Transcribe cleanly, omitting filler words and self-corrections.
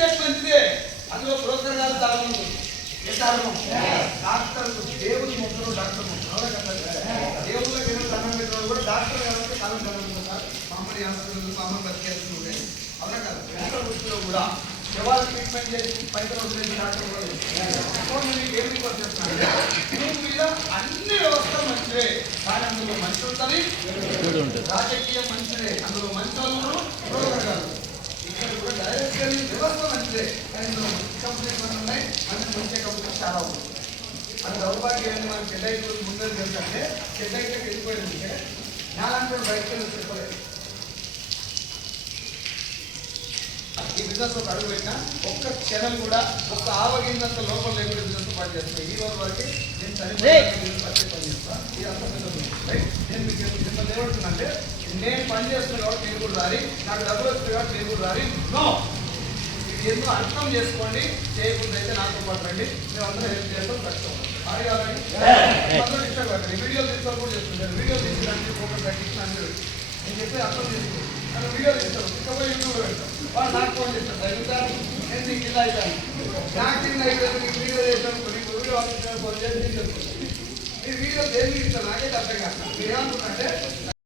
Rate మంచిదే. అందులో broker గారు చాలా మంది ఏ కారణం డాక్టర్ దేవుని ముగ్గురు డాక్టర్ దేవుళ్ళకి ఏదో దండం పెట్టిన కూడా డాక్టర్ కాబట్టి కాలం దండం పెడతారు. మామూలు హాస్పిటల్ మామూలు బతికేస్తూ ఉంటాయి. అవునా కదా మెడికల్ వృత్తిలో కూడా ఎవరు ట్రీట్మెంట్ చేసి పైసలు వదిలేసి డాక్టర్ కూడా మీకు ఏమి చెప్తున్నాను దీని మీద అన్ని వ్యవస్థలు మంచివే. కానీ అందులో మంచి ఉంటుంది, రాజకీయం మంచిదే. అందులో మంచి వాళ్ళు బ్రోకర్ గారు ఇక్కడ కూడా డైరెక్ట్ వ్యవస్థ మంచిదే. కానీ ఇందులో మంచి కంపెనీస్ ఉన్నాయి, మంచి కంపెనీస్ చాలా ఉంది. మన దౌర్భాగ్యం ఏంటి, మనం చెడ్డైకి ముందు తెలుసంటే చెడ్డైకి వెళ్ళిపోయిందంటే నాలాంటి బయటకు వెళ్ళి చెప్పలేదు. ఈ బిజినెస్ ఒక అడుగు పెట్టినా ఒక్క క్షణం కూడా ఒక్క ఆవగిందంత లోపల లేకుండా బిజినెస్ పని చేస్తాను. ఈ రోజు వరకు నేను పని చేస్తాను. ఇది అంత రైట్. నేను మీకు మిమ్మల్ని ఏమంటున్నానంటే నేను పని చేస్తున్నాను కాబట్టి మీరు కూడా రారి, నాకు డబ్బులు వస్తుంది కాబట్టి మీరు కూడా రారి. నో, ఇది ఎందుకు అర్థం చేసుకోండి. చేయకుండా అయితే నాతో పాటు రండి, మేము అందరూ హెల్ప్ చేస్తాం. కష్టం అది కాదండి. అందరూ డిస్టర్బ్ అవుతుంది. వీడియోలు తీసుకోవాలి కూడా చేస్తుంటారు. వీడియో తీసేదానికి ఫోకస్ తగ్గించిన నేను చెప్పి అర్థం చేసుకోండి. అలా వీడియో తీస్తాను, ఇకపోయి యూట్యూబ్లో పెడతాను. వాళ్ళు నాకు ఫోన్ చేస్తాను, తగ్గుతాను నేను నీకు ఇలా అవుతాను, నాకు కింద అయిపోయింది, నీకు వీడియో చేస్తాను, నీకు వీడియో ఫోన్ చేసి నేను చెప్తాను. మీరు వీడియో దేనికి ఇస్తాను నాకైతే అర్థం కాదు. మీరు ఏమనుకుంటే